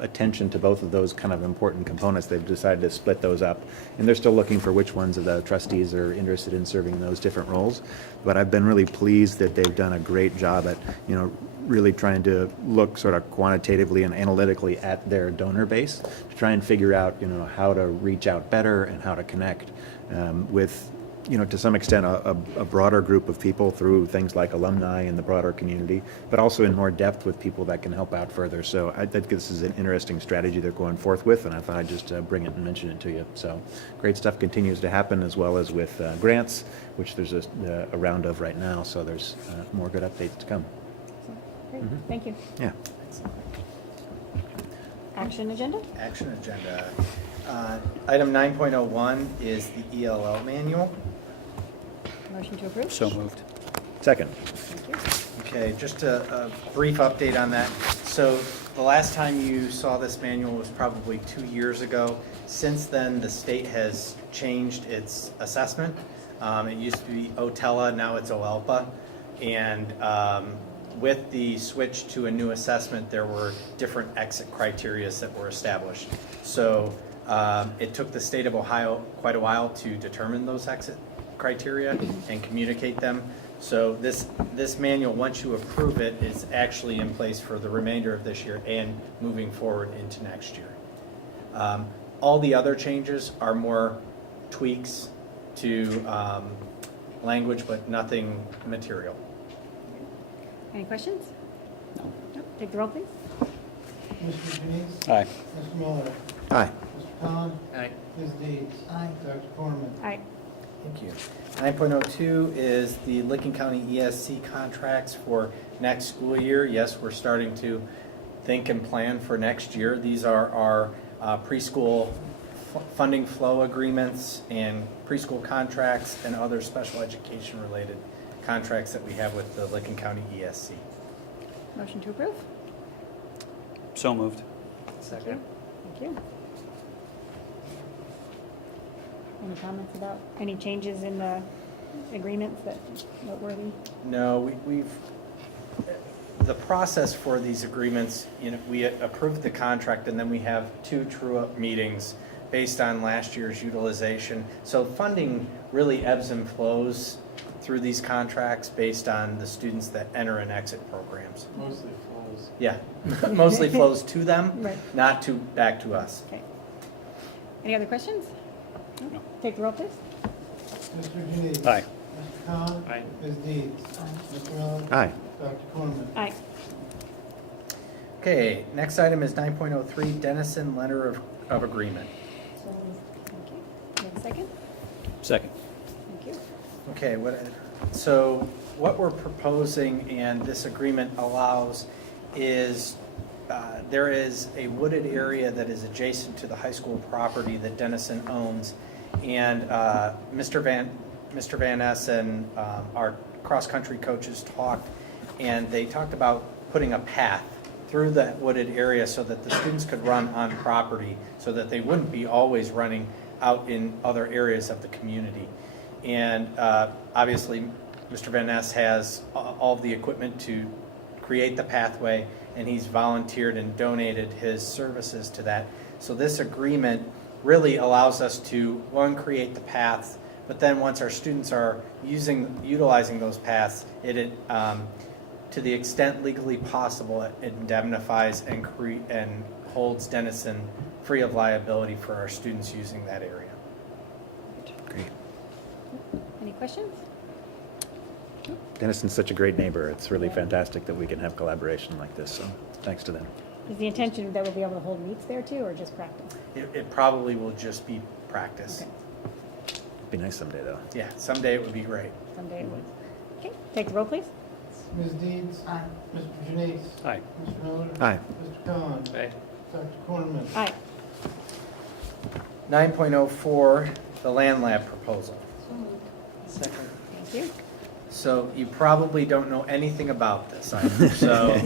attention to both of those kind of important components, they've decided to split those up. And they're still looking for which ones of the trustees are interested in serving in those different roles. But I've been really pleased that they've done a great job at, really trying to look sort of quantitatively and analytically at their donor base to try and figure out, how to reach out better and how to connect with, to some extent, a broader group of people through things like alumni and the broader community, but also in more depth with people that can help out further. So I think this is an interesting strategy they're going forth with, and I thought I'd just bring it and mention it to you. So great stuff continues to happen, as well as with grants, which there's a round of right now. So there's more good updates to come. Great, thank you. Yeah. Action agenda? Action agenda. Item 9.01 is the ELL manual. Motion to approve? So moved. Second. Thank you. Okay, just a brief update on that. So the last time you saw this manual was probably 2 years ago. Since then, the state has changed its assessment. It used to be OTELA, now it's OELPA. And with the switch to a new assessment, there were different exit criteria that were established. So it took the state of Ohio quite a while to determine those exit criteria and communicate them. So this manual, once you approve it, is actually in place for the remainder of this year and moving forward into next year. All the other changes are more tweaks to language, but nothing material. Any questions? No. Take the roll, please. Mr. Denise? Aye. Mr. Miller? Aye. Mr. Khan? Aye. Ms. Deeds? Aye. Dr. Corman? Aye. Thank you. 9.02 is the Licking County ESC contracts for next school year. Yes, we're starting to think and plan for next year. These are our preschool funding flow agreements and preschool contracts and other special education related contracts that we have with the Licking County ESC. Motion to approve? So moved. Second. Thank you. Any comments about any changes in the agreements that noteworthy? No, the process for these agreements, we approved the contract and then we have 2 true-up meetings based on last year's utilization. So funding really ebbs and flows through these contracts based on the students that enter and exit programs. Mostly flows. Yeah, mostly flows to them, Right. not back to us. Okay. Any other questions? No. Take the roll, please. Mr. Denise? Aye. Mr. Khan? Aye. Ms. Deeds? Mr. Miller? Aye. Dr. Corman? Aye. Okay, next item is 9.03, Dennison Letter of Agreement. So, thank you. Do you have a second? Second. Thank you. Okay, so what we're proposing and this agreement allows is there is a wooded area that is adjacent to the high school property that Dennison owns. And Mr. Van Ness and our cross-country coaches talked, and they talked about putting a path through that wooded area so that the students could run on property, so that they wouldn't be always running out in other areas of the community. And obviously, Mr. Van Ness has all of the equipment to create the pathway, and he's volunteered and donated his services to that. So this agreement really allows us to, one, create the paths, but then once our students are utilizing those paths, it to the extent legally possible, it indemnifies and holds Dennison free of liability for our students using that area. Great. Any questions? Dennison's such a great neighbor. It's really fantastic that we can have collaboration like this, so thanks to them. Is the intention that we'll be able to hold meets there too, or just practice? It probably will just be practice. Okay. Be nice someday, though. Yeah, someday it would be great. Someday it would. Okay, take the roll, please. Ms. Deeds? Aye. Mr. Janice? Aye. Mr. Miller? Aye. Mr. Khan? Aye. Dr. Cornman? Aye. 9.04, the land lab proposal. Thank you. So you probably don't know anything about this item, so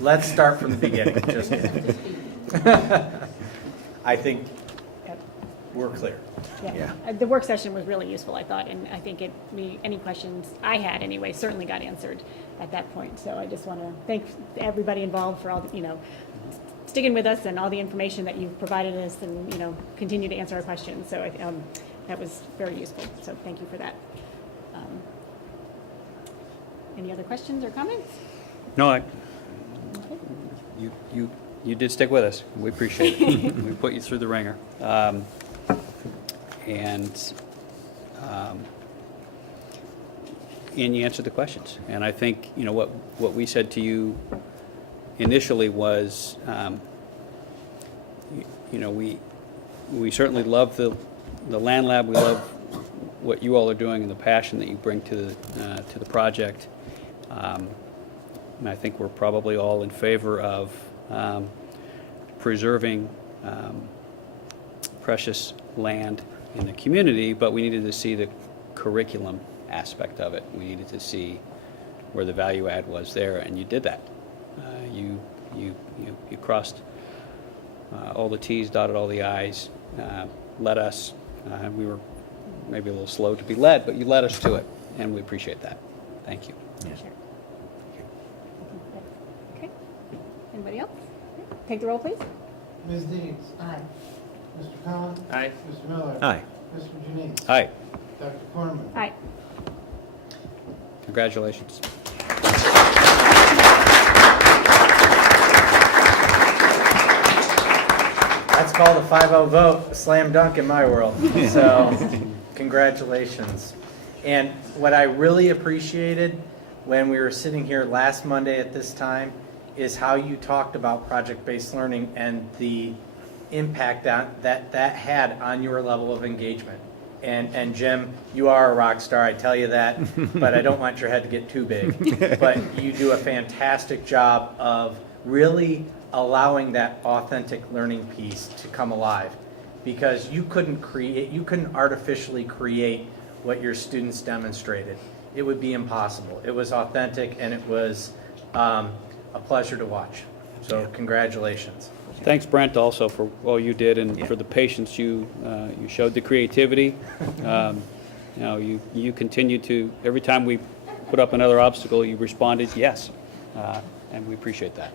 let's start from the beginning. Just I think Yep. we're clear. Yeah. The work session was really useful, I thought, and I think any questions I had anyway certainly got answered at that point. So I just want to thank everybody involved for all, sticking with us and all the information that you've provided us and, continue to answer our questions. So that was very useful. So thank you for that. Any other questions or comments? No, Okay. you did stick with us. We appreciate it. We put you through the ringer. And you answered the questions. And I think, what we said to you initially was, we certainly love the land lab. We love what you all are doing and the passion that you bring to the project. And I think we're probably all in favor of preserving precious land in the community, but we needed to see the curriculum aspect of it. We needed to see where the value add was there, and you did that. You crossed all the T's, dotted all the I's, led us. We were maybe a little slow to be led, but you led us to it, and we appreciate that. Thank you. Sure. Okay. Anybody else? Take the roll, please. Ms. Deeds? Aye. Mr. Khan? Aye. Mr. Miller? Aye. Mr. Janice? Aye. Dr. Cornman? Aye. Congratulations. That's called a 5-0 vote, a slam dunk in my world. So, congratulations. And what I really appreciated when we were sitting here last Monday at this time is how you talked about project-based learning and the impact that had on your level of engagement. And Jim, you are a rock star, I tell you that, but I don't want your head to get too big. But you do a fantastic job of really allowing that authentic learning piece to come alive, because you couldn't artificially create what your students demonstrated. It would be impossible. It was authentic, and it was a pleasure to watch. So congratulations. Thanks, Brent, also for all you did and for the patience you showed, the creativity. You continue to, every time we put up another obstacle, you responded yes, and we appreciate that.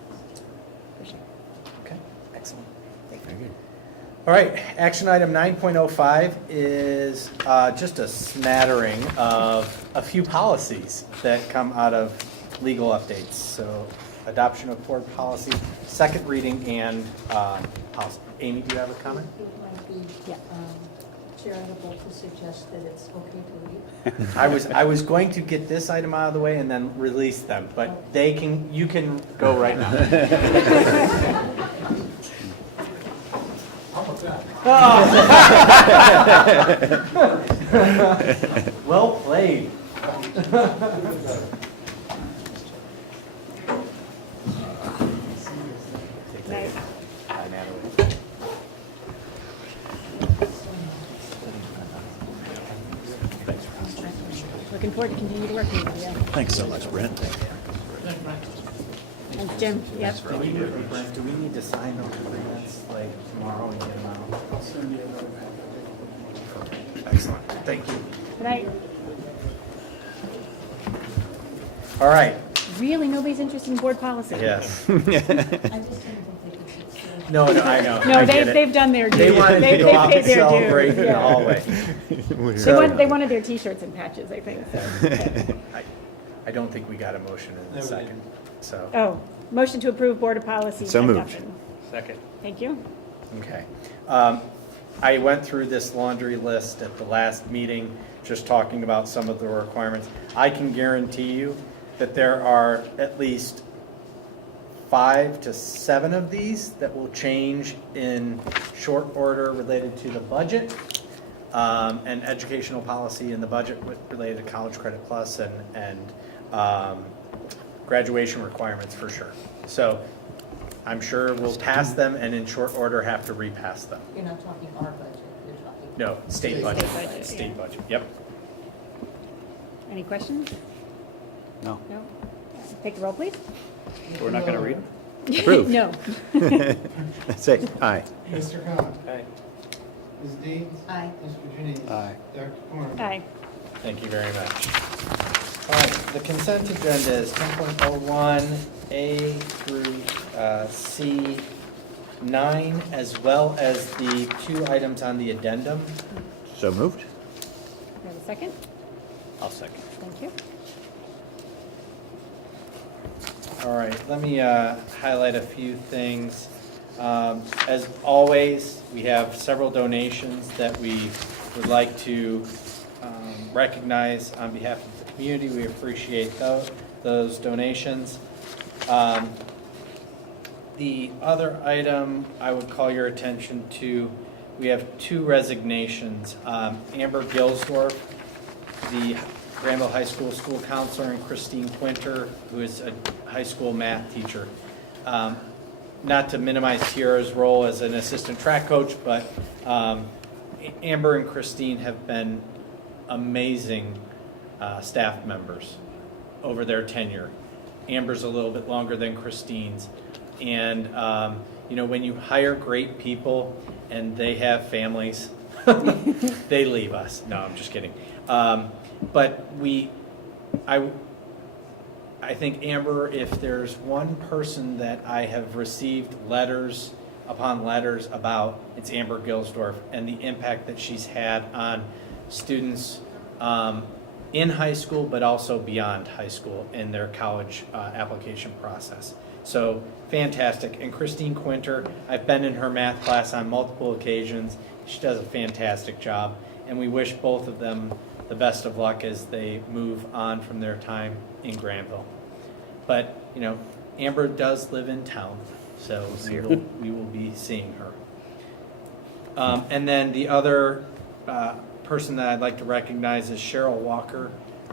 Okay, excellent. All right, action item 9.05 is just a smattering of a few policies that come out of legal updates. So adoption of board policy, second reading, and policy. Amy, do you have a comment? It might be Yeah. charitable to suggest that it's okay to leave. I was going to get this item out of the way and then release them, but you can go right now. Well played. Nice. Bye, Natalie. Looking forward to continue to working with you. Thanks so much, Brent. Thanks, Jim. Yep. Do we need to sign those agreements like tomorrow and get them out? Excellent. Thank you. Good night. All right. Really, nobody's interested in board policy? Yes. I just didn't think they could sit still. No, I know. No, I get it. they've done their due. They wanted to go out paid and their due. celebrate in the Yeah. hallway. They wanted their T-shirts and patches, I think. So. I don't think we got a motion in a second, so, Oh, motion to approve board of policy So moved. adoption. Second. Thank you. okay. I went through this laundry list at the last meeting, just talking about some of the requirements. I can guarantee you that there are at least 5 to 7 of these that will change in short order related to the budget. and educational policy and the budget related to College Credit Plus and graduation requirements for sure. So I'm sure we'll pass them and in short order have to repass them. You're not talking our budget, you're talking. No, state budget. State budget, State yeah. budget, yep. Any questions? No. No? Take the roll, please. We're not going to read them? Approved. No. Say aye. Mr. Khan. Okay. Ms. Deeds. Aye. Mr. Janine. Aye. Dr. Corn. Aye. Thank you very much. All right, the consent agenda is 10.01 A through C9, as well as the 2 items on the addendum. So moved. We have a second? I'll second. Thank you. All right, let me highlight a few things. As always, we have several donations that we would like to recognize on behalf of the community. We appreciate those donations. The other item I would call your attention to, we have 2 resignations. Amber Gilsdorf, the Granville High School school counselor, and Christine Quinter, who is a high school math teacher. Not to minimize Tiara's role as an assistant track coach, but Amber and Christine have been amazing staff members over their tenure. Amber's a little bit longer than Christine's. And, you know, when you hire great people and they have families, they leave us. No, I'm just kidding. But I think, Amber, if there's one person that I have received letters upon letters about, it's Amber Gilsdorf, and the impact that she's had on students in high school, but also beyond high school in their college application process. So fantastic. And Christine Quinter, I've been in her math class on multiple occasions. She does a fantastic job, and we wish both of them the best of luck as they move on from their time in Granville. But, you know, Amber does live in town, so we will be seeing her. And then the other person that I'd like to recognize is Cheryl Walker,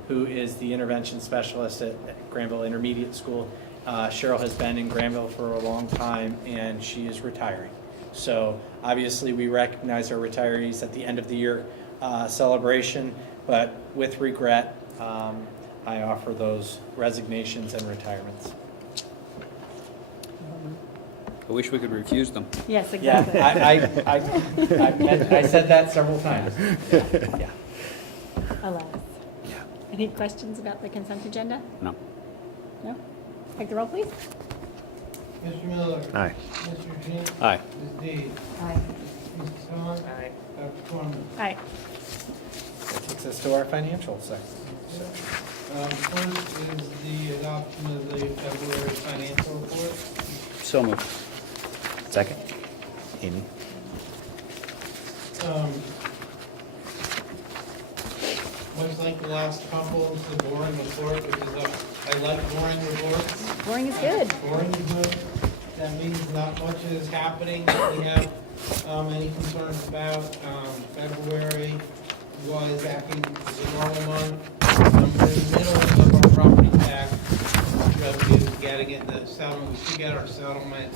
who is the intervention specialist at Granville Intermediate School. Cheryl has been in Granville for a long time, and she is retiring. So obviously we recognize our retirees at the end of the year celebration, but with regret, I offer those resignations and retirements. I wish we could refuse them. Yes, Yeah, exactly. I said that several times. Yeah. Alas. Yeah. Any questions about the consent agenda? No. No? Take the roll, please. Mr. Miller. Aye. Mr. Janine. Aye. Ms. Deeds. Aye. Mr. Khan. Aye. Dr. Corn. Aye. That takes us to our financial section. First is the adoption of the February financial report. So moved. Second. Amy. Much like the last couple, it's the boring report, which is I like boring reports. Boring is good. Boring is good. That means not much is happening that we have any concerns about. February was acting as a normal month. We're in the middle of our property tax revenue, getting it, the settlement. We should get our settlement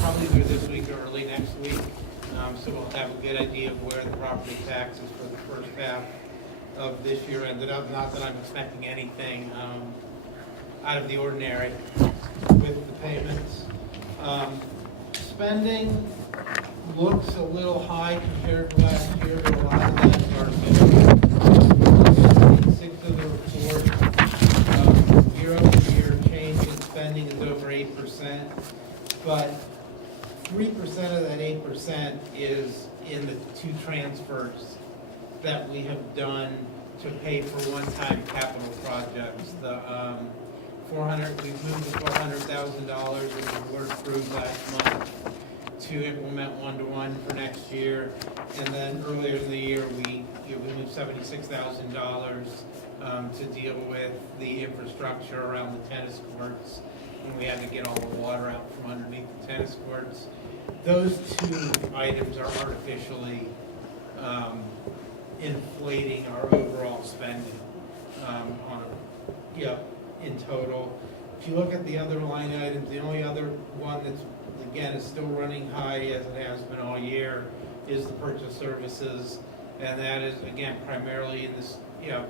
probably either this week or early next week. So we'll have a good idea of where the property taxes for the first half of this year ended up. Not that I'm expecting anything out of the ordinary with the payments. Spending looks a little high compared to last year, but a lot of that is artificial. 6 of the report, year-over-year change in spending is over 8%, but 3% of that 8% is in the 2 transfers that we have done to pay for one-time capital projects. The we've moved the $400,000 that we were approved last month to implement one-to-one for next year. And then earlier in the year, we moved $76,000 to deal with the infrastructure around the tennis courts, and we had to get all the water out from underneath the tennis courts. Those 2 items are artificially inflating our overall spending in total. If you look at the other line items, the only other one that's, again, is still running high as it has been all year is the purchase services. And that is, again, primarily in this,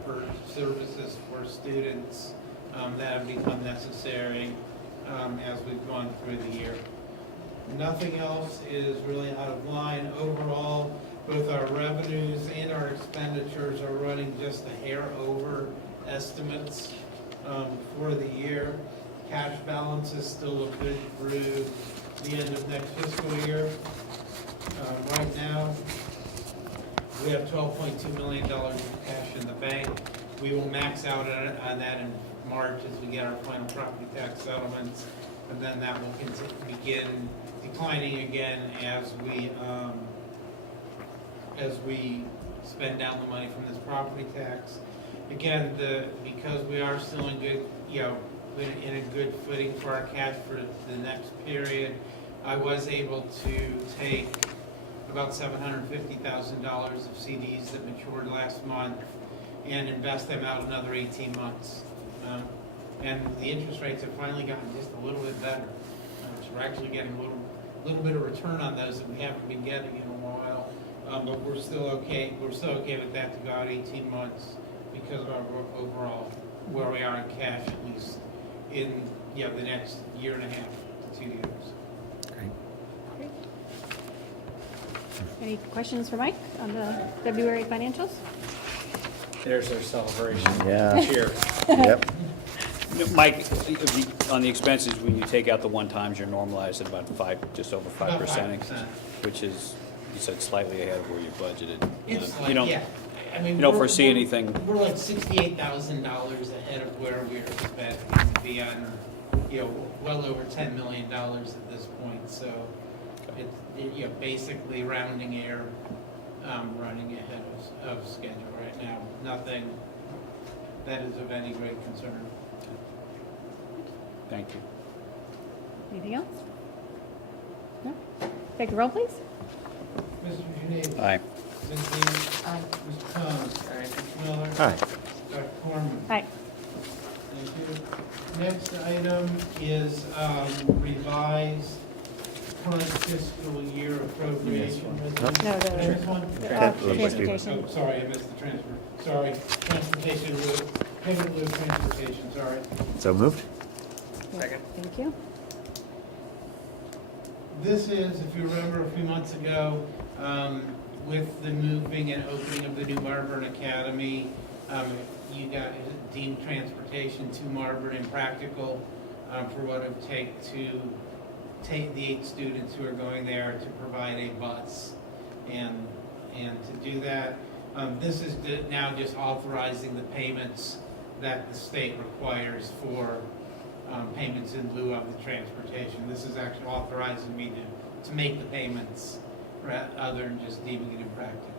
for services for students that have become necessary as we've gone through the year. Nothing else is really out of line. Overall, both our revenues and our expenditures are running just a hair over estimates for the year. Cash balance is still look good through the end of next fiscal year. Right now, we have $12.2 million of cash in the bank. We will max out on that in March as we get our final property tax settlements, and then that will begin declining again as we spend down the money from this property tax. Again, because we are still in good, in a good footing for our cash for the next period, I was able to take about $750,000 of CDs that matured last month and invest them out another 18 months. And the interest rates have finally gotten just a little bit better. So we're actually getting a little bit of return on those that we haven't been getting in a while. But we're still okay. We're still okay with that to go out 18 months because of our overall where we are in cash, at least in the next year and a half to 2 years. Great. Any questions for Mike on the February financials? There's our celebration. Yeah. Cheer. Yep. Mike, on the expenses, when you take out the one-times, you're normalized at about just over 5%, About 5%. which is, you said, slightly ahead of where you budgeted. It's You don't- I mean, you don't we're- foresee we're- anything? We're like $68,000 ahead of where we're expecting to be on, well over $10 million at this point. So it's, basically rounding error, running ahead of schedule right now. Nothing that is of any great concern. Thank you. Anything else? No? Take the roll, please. Mr. Junaid. Aye. Ms. Dean. Aye. Mr. Thomas. Mr. Miller. Hi. Dr. Corman. Aye. Thank you. Next item is revised current fiscal year appropriation. No, This one? transportation. Oh, sorry, I missed the transfer. Sorry, transportation, payment with transportation, sorry. So moved? Second. Thank you. This is, if you remember a few months ago, with the moving and opening of the new Marburn Academy, you got deemed transportation to Marburn impractical for what it would take to take the 8 students who are going there to provide a bus. And to do that, this is now just authorizing the payments that the state requires for payments in lieu of the transportation. This is actually authorizing me to make the payments other than just deeming it impractical.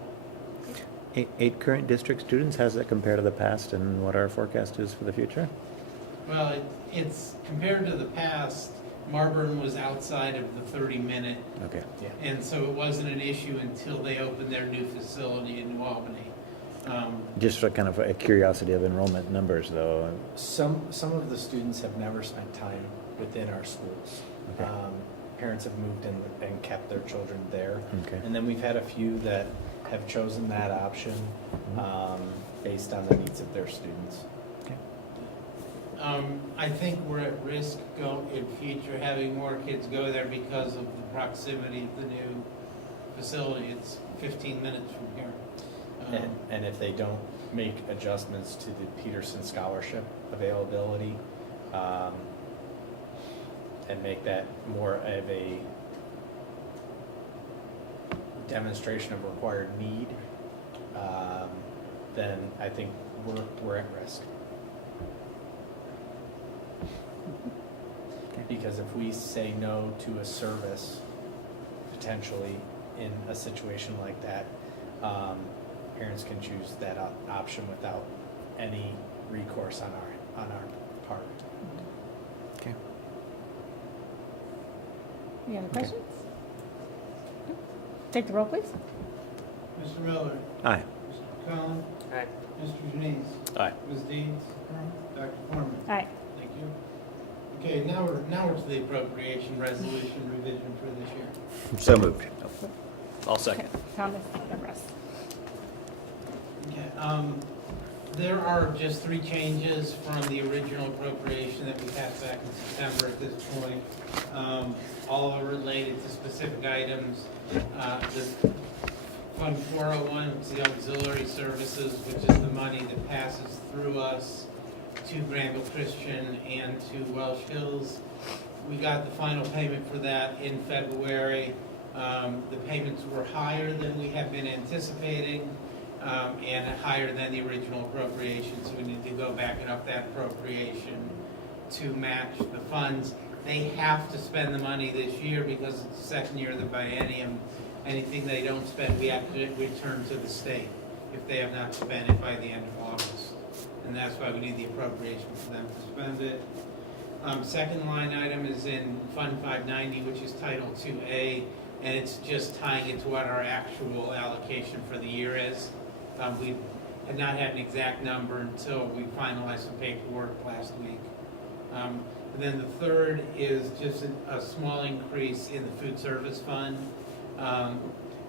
8 current district students. How does that compare to the past and what our forecast is for the future? Well, it's compared to the past, Marburn was outside of the 30-minute, Okay. and so it wasn't an issue until they opened their new facility in New Albany. Just for kind of a curiosity of enrollment numbers, though. Some of the students have never spent time within our schools. Okay. Parents have moved in and kept their children there. Okay. And then we've had a few that have chosen that option based on the needs of their students. I think we're at risk in future having more kids go there because of the proximity of the new facility. It's 15 minutes from here. And if they don't make adjustments to the Peterson Scholarship availability, and make that more of a demonstration of required need, then I think we're at risk. Because if we say no to a service, potentially in a situation like that, parents can choose that option without any recourse on our part. Okay. Any other questions? Take the roll, please. Mr. Miller. Aye. Mr. Collins? Aye. Mr. Janice? Aye. Ms. Deeds? Dr. Corman? Aye. Thank you. Okay, now we're to the appropriation resolution revision for this year. So moved. I'll second. Thomas, then Russ. Okay, there are just 3 changes from the original appropriation that we passed back in September at this point. All are related to specific items. The Fund 401, which is the auxiliary services, which is the money that passes through us to Granville Christian and to Welsh Hills. We got the final payment for that in February. The payments were higher than we had been anticipating, and higher than the original appropriation, so we need to go back and up that appropriation to match the funds. They have to spend the money this year because it's the second year of the biennium. Anything they don't spend, we have to return to the state if they have not spent it by the end of August. And that's why we need the appropriation for them to spend it. Second line item is in Fund 590, which is Title 2A, and it's just tying it to what our actual allocation for the year is. We had not had an exact number until we finalized some paperwork last week. And then the third is just a small increase in the food service fund.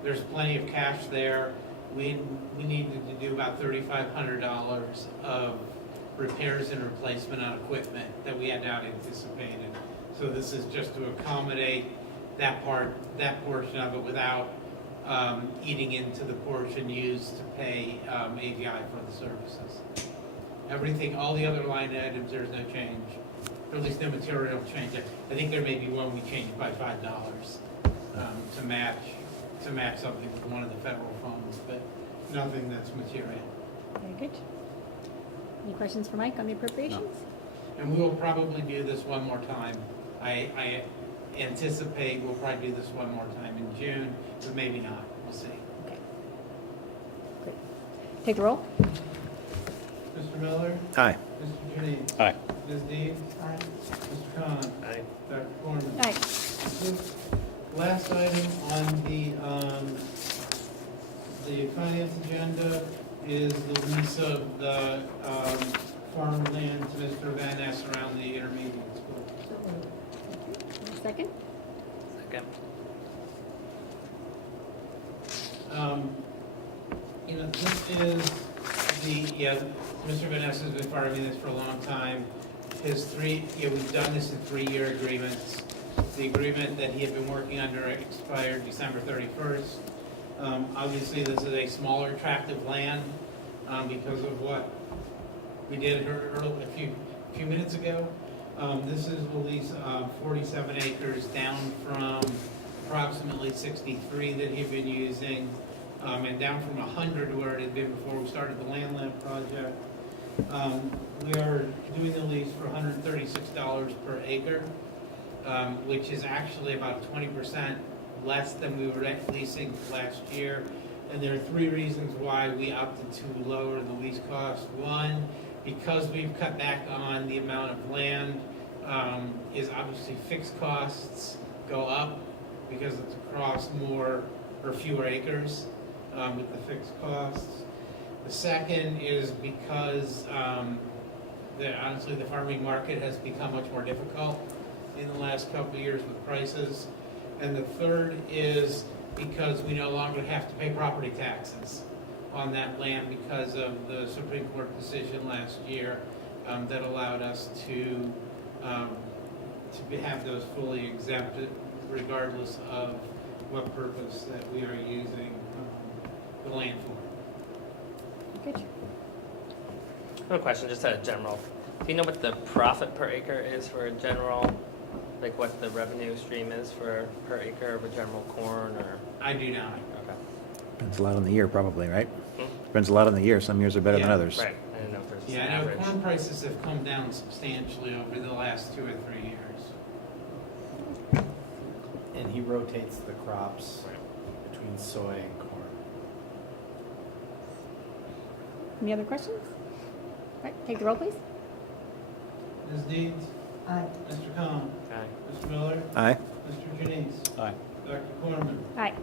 There's plenty of cash there. We needed to do about $3,500 of repairs and replacement on equipment that we had not anticipated. So this is just to accommodate that portion of it without eating into the portion used to pay AVI for the services. Everything, all the other line items, there's no change, or at least no material change. I think there may be one we changed by $5 to match something with one of the federal funds, but nothing that's material. Very good. Any questions for Mike on the appropriations? And we will probably do this one more time. I anticipate we'll probably do this one more time in June, but maybe not. We'll see. Okay. Great. Take the roll. Mr. Miller? Aye. Mr. Janice? Aye. Ms. Deeds? Aye. Mr. Khan? Aye. Dr. Corman? Aye. Last item on the finance agenda is the lease of the farmland to Mr. Van Ness around the intermediate school. Second? Second. This is Mr. Van Ness has been farming this for a long time. We've done this in 3-year agreements. The agreement that he had been working under expired December 31st. Obviously, this is a smaller tract of land because of what we did a few minutes ago. This is a lease of 47 acres down from approximately 63 that he'd been using, and down from 100 where it had been before we started the Land Lab project. We are doing the lease for $136 per acre, which is actually about 20% less than we were leasing last year. And there are 3 reasons why we opted to lower the lease cost. One, because we've cut back on the amount of land, is obviously fixed costs go up because it's across more or fewer acres with the fixed costs. The second is because honestly the farming market has become much more difficult in the last couple of years with prices. And the third is because we no longer have to pay property taxes on that land because of the Supreme Court decision last year that allowed us to have those fully exempted regardless of what purpose that we are using the land for. Good. I have a question, just a general. Do you know what the profit per acre is for a general, like what the revenue stream is for per acre of a general corn or? I do not. Okay. Depends a lot on the year, probably, right? Depends a lot on the year. Some years are better than Yeah, others. Right, I didn't know if there's an Yeah, I know average. corn prices have come down substantially over the last 2 or 3 years. And he rotates the crops between soy and corn. Any other questions? All right, take the roll, please. Ms. Deeds? Aye. Mr. Khan? Aye. Mr. Miller? Aye. Mr. Janice? Aye. Dr. Corman? Aye.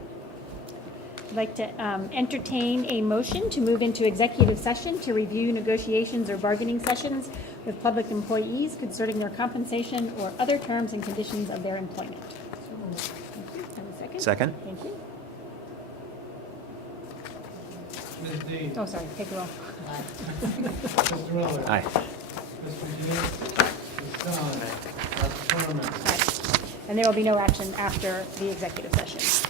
I'd like to entertain a motion to move into executive session to review negotiations or bargaining sessions with public employees concerning their compensation or other terms and conditions of their employment. Thank you. Have a second? Second? Thank you. Ms. Dean. Oh, sorry, take a roll. Mr. Miller. Aye. Mr. Dean. Ms. Dunn. Dr. Corman. Aye. And there will be no action after the executive session.